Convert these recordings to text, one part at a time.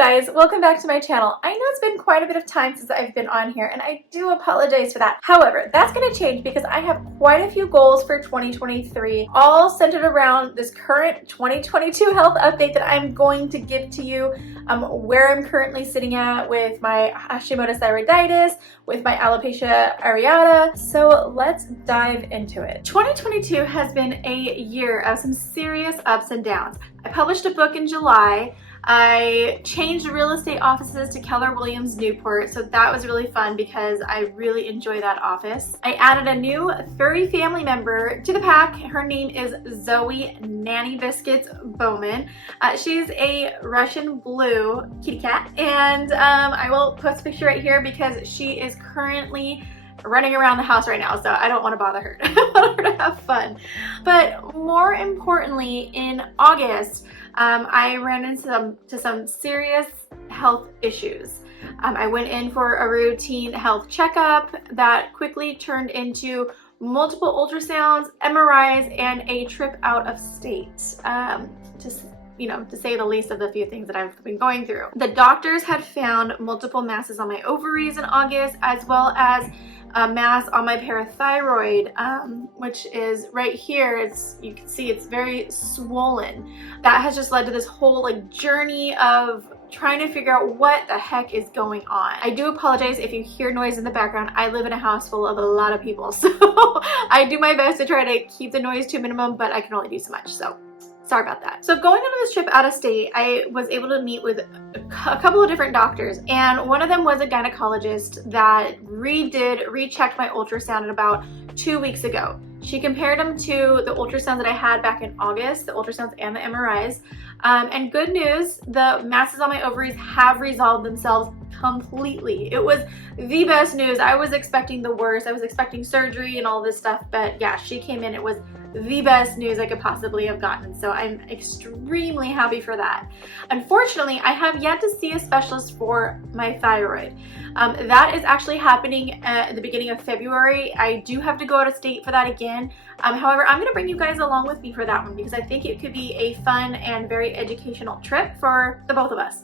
guys, welcome back to my channel. I know it's been quite a bit of time since I've been on here and I do apologize for that. However, that's going to change because I have quite a few goals for 2023, all centered around this current 2022 health update that I'm going to give to you, where I'm currently sitting at with my Hashimoto thyroiditis, with my Alopecia Areata. So let's dive into it. 2022 has been a year of some serious ups and downs. I published a book in July. I changed real estate offices to Keller Williams Newport, so that was really fun because I really enjoy that office. I added a new furry family member to the pack. Her name is Zoe Nanny Biscuits Bowman. She's a Russian blue kitty cat, and I will post a picture right here because she is currently running around the house right now, so I don't want to bother her. I want her to have fun. But more importantly, in August, I ran into some serious health issues. I went in for a routine health checkup that quickly turned into multiple ultrasounds, MRIs, and a trip out of state. To say the least of the few things that I've been going through. The doctors had found multiple masses on my ovaries in August, as well as a mass on my parathyroid, which is right here. You can see it's very swollen. That has just led to this whole journey of trying to figure out what the heck is going on. I do apologize if you hear noise in the background. I live in a house full of a lot of people, so I do my best to try to keep the noise to a minimum, but I can only do so much, so sorry about that. So going on this trip out of state, I was able to meet with a couple of different doctors, and one of them was a gynecologist that rechecked my ultrasound about 2 weeks ago. She compared them to the ultrasounds that I had back in August, the ultrasounds and the MRIs. And good news, the masses on my ovaries have resolved themselves completely. It was the best news. I was expecting the worst. I was expecting surgery and all this stuff, but yeah, she came in. It was the best news I could possibly have gotten. So I'm extremely happy for that. Unfortunately, I have yet to see a specialist for my thyroid. That is actually happening at the beginning of February. I do have to go out of state for that again. However, I'm going to bring you guys along with me for that one because I think it could be a fun and very educational trip for the both of us.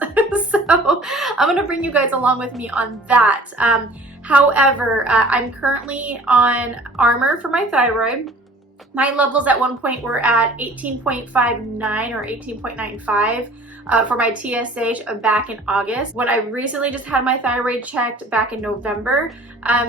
So I'm going to bring you guys along with me on that. However, I'm currently on Armour for my thyroid. My levels at one point were at 18.59 or 18.95 for my TSH back in August. When I recently just had my thyroid checked back in November,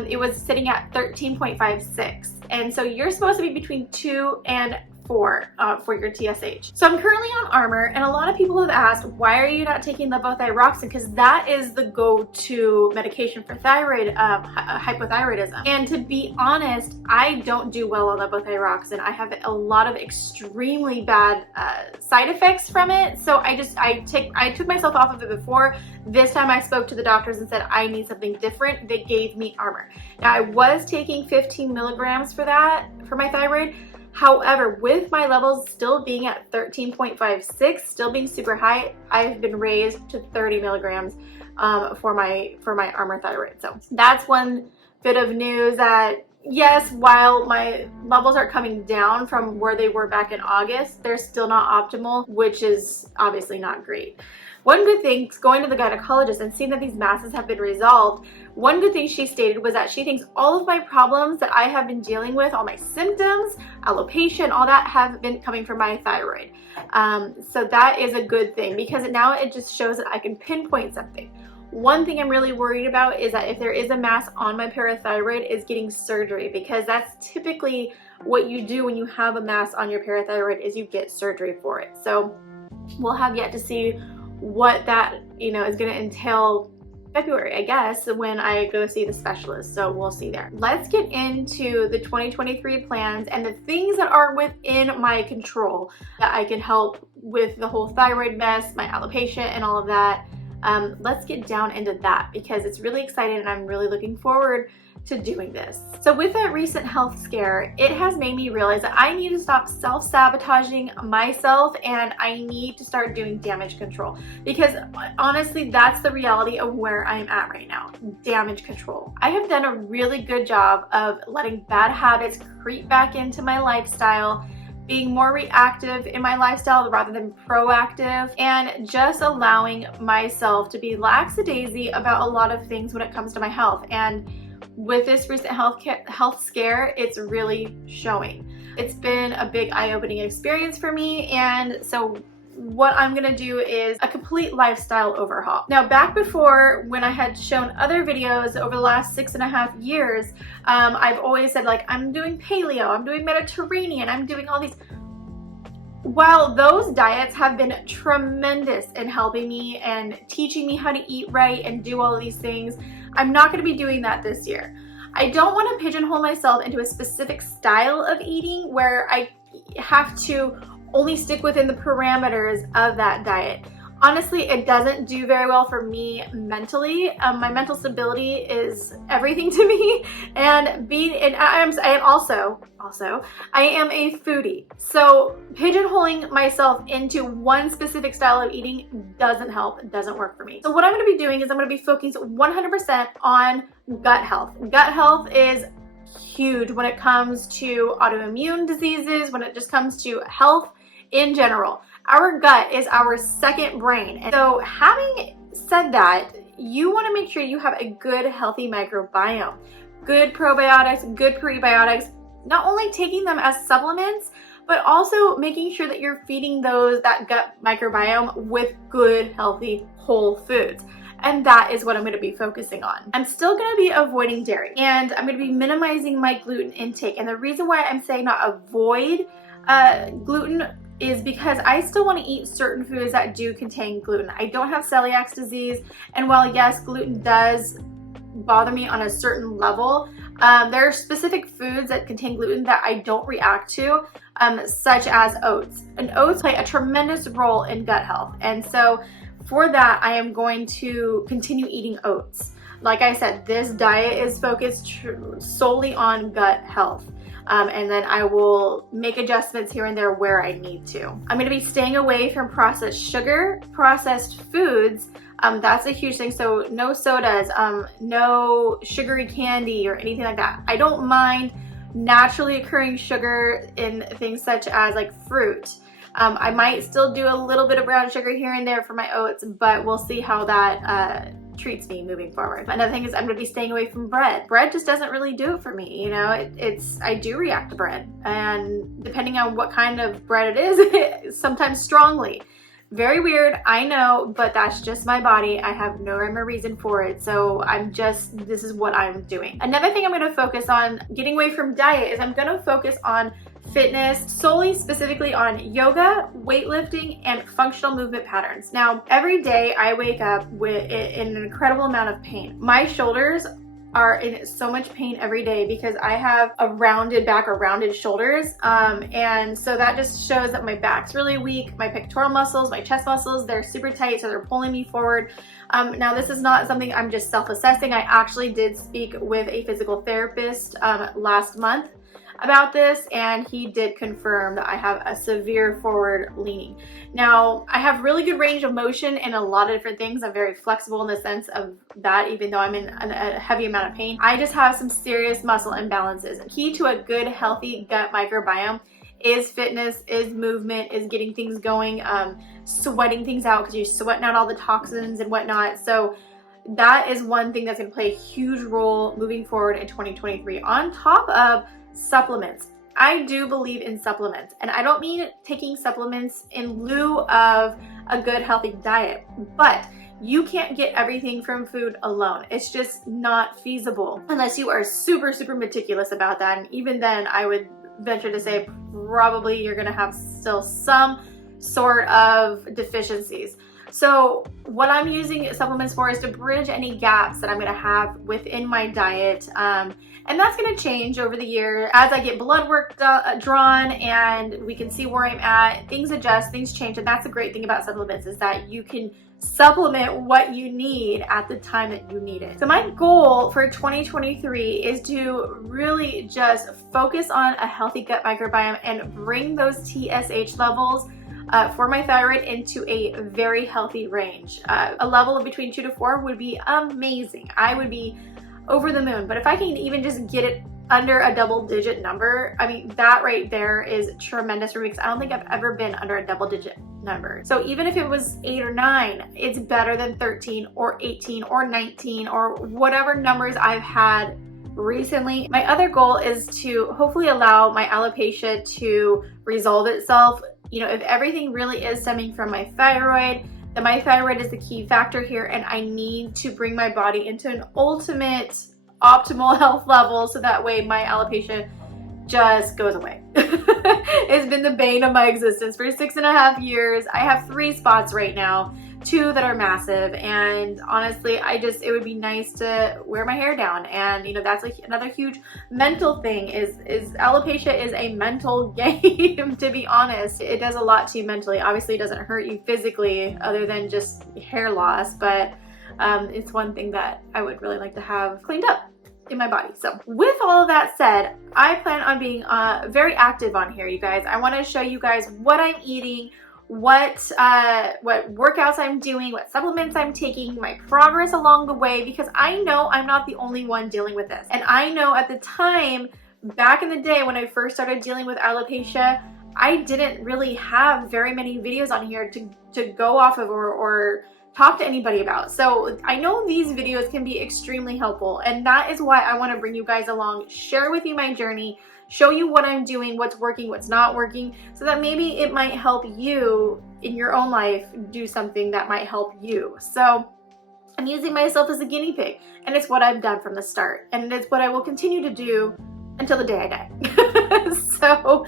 it was sitting at 13.56. And so you're supposed to be between 2 and 4 for your TSH. So I'm currently on Armour, and a lot of people have asked, why are you not taking levothyroxine? Because that is the go-to medication for thyroid hypothyroidism. And to be honest, I don't do well on levothyroxine. I have a lot of extremely bad side effects from it. So I took myself off of it before. This time I spoke to the doctors and said I need something different. They gave me Armour. Now I was taking 15 milligrams for my thyroid. However, with my levels still being at 13.56, still being super high, I've been raised to 30 milligrams for my Armour thyroid. So that's one bit of news that, yes, while my levels are coming down from where they were back in August, they're still not optimal, which is obviously not great. One good thing, going to the gynecologist and seeing that these masses have been resolved, one good thing she stated was that she thinks all of my problems that I have been dealing with, all my symptoms, alopecia, and all that have been coming from my thyroid. So that is a good thing because now it just shows that I can pinpoint something. One thing I'm really worried about is that if there is a mass on my parathyroid is getting surgery, because that's typically what you do when you have a mass on your parathyroid is you get surgery for it. So we'll have yet to see what that is going to entail February, I guess, when I go see the specialist. So we'll see there. Let's get into the 2023 plans and the things that are within my control that I can help with the whole thyroid mess, my alopecia, and all of that. Let's get down into that because it's really exciting and I'm really looking forward to doing this. So with that recent health scare, it has made me realize that I need to stop self-sabotaging myself and I need to start doing damage control because honestly, that's the reality of where I'm at right now, damage control. I have done a really good job of letting bad habits creep back into my lifestyle, being more reactive in my lifestyle rather than proactive, and just allowing myself to be lackadaisy about a lot of things when it comes to my health. And with this recent health scare, it's really showing. It's been a big eye-opening experience for me, and so what I'm gonna do is a complete lifestyle overhaul. Now, back before, when I had shown other videos over the last 6.5 years, I've always said, like, I'm doing paleo, I'm doing Mediterranean, I'm doing all these. While those diets have been tremendous in helping me and teaching me how to eat right and do all of these things, I'm not going to be doing that this year. I don't want to pigeonhole myself into a specific style of eating where I have to only stick within the parameters of that diet. Honestly, it doesn't do very well for me mentally. My mental stability is everything to me, and also I am a foodie. So pigeonholing myself into one specific style of eating doesn't help, it doesn't work for me. So what I'm going to be doing is I'm going to be focused 100% on gut health. Gut health is huge when it comes to autoimmune diseases, when it just comes to health in general. Our gut is our second brain. And so having said that, you want to make sure you have a good, healthy microbiome, good probiotics, good prebiotics, not only taking them as supplements, but also making sure that you're feeding that gut microbiome with good, healthy, whole foods. And that is what I'm going to be focusing on. I'm still going to be avoiding dairy, and I'm going to be minimizing my gluten intake. And the reason why I'm saying not avoid gluten is because I still want to eat certain foods that do contain gluten. I don't have celiac disease, and while yes, gluten does bother me on a certain level, there are specific foods that contain gluten that I don't react to, such as oats. And oats play a tremendous role in gut health, and so for that, I am going to continue eating oats. Like I said, this diet is focused solely on gut health. And then I will make adjustments here and there where I need to. I'm gonna be staying away from processed sugar, processed foods. That's a huge thing. So no sodas, no sugary candy or anything like that. I don't mind naturally occurring sugar in things such as like fruit. I might still do a little bit of brown sugar here and there for my oats, but we'll see how that treats me moving forward. Another thing is I'm gonna be staying away from bread. Bread just doesn't really do it for me, you know. I do react to bread, and depending on what kind of bread it is, sometimes strongly. Very weird, I know, but that's just my body. I have no rhyme or reason for it, so this is what I'm doing. Another thing I'm gonna focus on getting away from diet is I'm gonna focus on fitness, solely specifically on yoga, weightlifting, and functional movement patterns. Now, every day I wake up in an incredible amount of pain. My shoulders are in so much pain every day because I have a rounded back or rounded shoulders, and so that just shows that my back's really weak. My pectoral muscles, my chest muscles, they're super tight, so they're pulling me forward. Now, this is not something I'm just self-assessing. I actually did speak with a physical therapist last month about this, and he did confirm that I have a severe forward leaning. Now, I have really good range of motion in a lot of different things. I'm very flexible in the sense of that, even though I'm in a heavy amount of pain. I just have some serious muscle imbalances. Key to a good, healthy gut microbiome is fitness, is movement, is getting things going, sweating things out because you're sweating out all the toxins and whatnot. So that is one thing that's going to play a huge role moving forward in 2023, on top of supplements. I do believe in supplements, and I don't mean taking supplements in lieu of a good healthy diet, but you can't get everything from food alone. It's just not feasible unless you are super, super meticulous about that. And even then, I would venture to say probably you're gonna have still some sort of deficiencies. So what I'm using supplements for is to bridge any gaps that I'm going to have within my diet. And that's going to change over the year as I get blood work drawn and we can see where I'm at. Things adjust, things change. And that's the great thing about supplements, is that you can supplement what you need at the time that you need it. So my goal for 2023 is to really just focus on a healthy gut microbiome and bring those TSH levels for my thyroid into a very healthy range. A level of between 2 to 4 would be amazing. I would be over the moon. But if I can even just get it under a double-digit number, I mean, that right there is tremendous for me because I don't think I've ever been under a double-digit number. So even if it was 8 or 9, it's better than 13 or 18 or 19 or whatever numbers I've had recently. My other goal is to hopefully allow my alopecia to resolve itself. You know, if everything really is stemming from my thyroid, then my thyroid is the key factor here, and I need to bring my body into an ultimate optimal health level so that way my alopecia just goes away. It's been the bane of my existence for 6.5 years. I have 3 spots right now, 2 that are massive, and honestly, it would be nice to wear my hair down. And you know, that's like another huge mental thing is alopecia is a mental game, to be honest. It does a lot to you mentally. Obviously it doesn't hurt you physically other than just hair loss, but it's one thing that I would really like to have cleaned up in my body. So with all of that said, I plan on being very active on here, you guys. I want to show you guys what I'm eating, what workouts I'm doing, what supplements I'm taking, my progress along the way, because I know I'm not the only one dealing with this. And I know at the time, back in the day when I first started dealing with alopecia, I didn't really have very many videos on here to go off of or talk to anybody about. So I know these videos can be extremely helpful, and that is why I want to bring you guys along, share with you my journey, show you what I'm doing, what's working, what's not working, so that maybe it might help you in your own life do something that might help you. So I'm using myself as a guinea pig, and it's what I've done from the start, and it's what I will continue to do until the day I die. So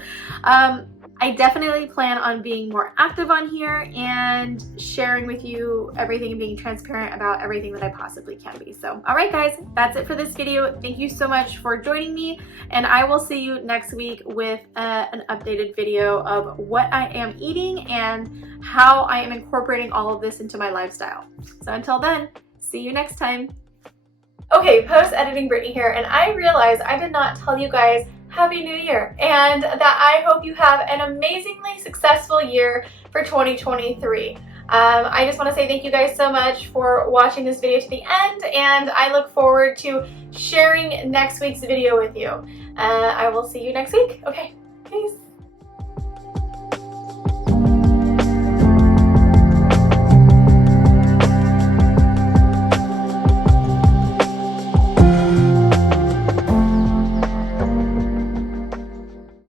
I definitely plan on being more active on here and sharing with you everything and being transparent about everything that I possibly can be. So, all right, guys, that's it for this video. Thank you so much for joining me, and I will see you next week with an updated video of what I am eating and how I am incorporating all of this into my lifestyle. So until then, see you next time. Okay, post-editing Brittany here, and I realized I did not tell you guys Happy New Year, and that I hope you have an amazingly successful year for 2023. I just want to say thank you guys so much for watching this video to the end, and I look forward to sharing next week's video with you. I will see you next week. Okay, peace.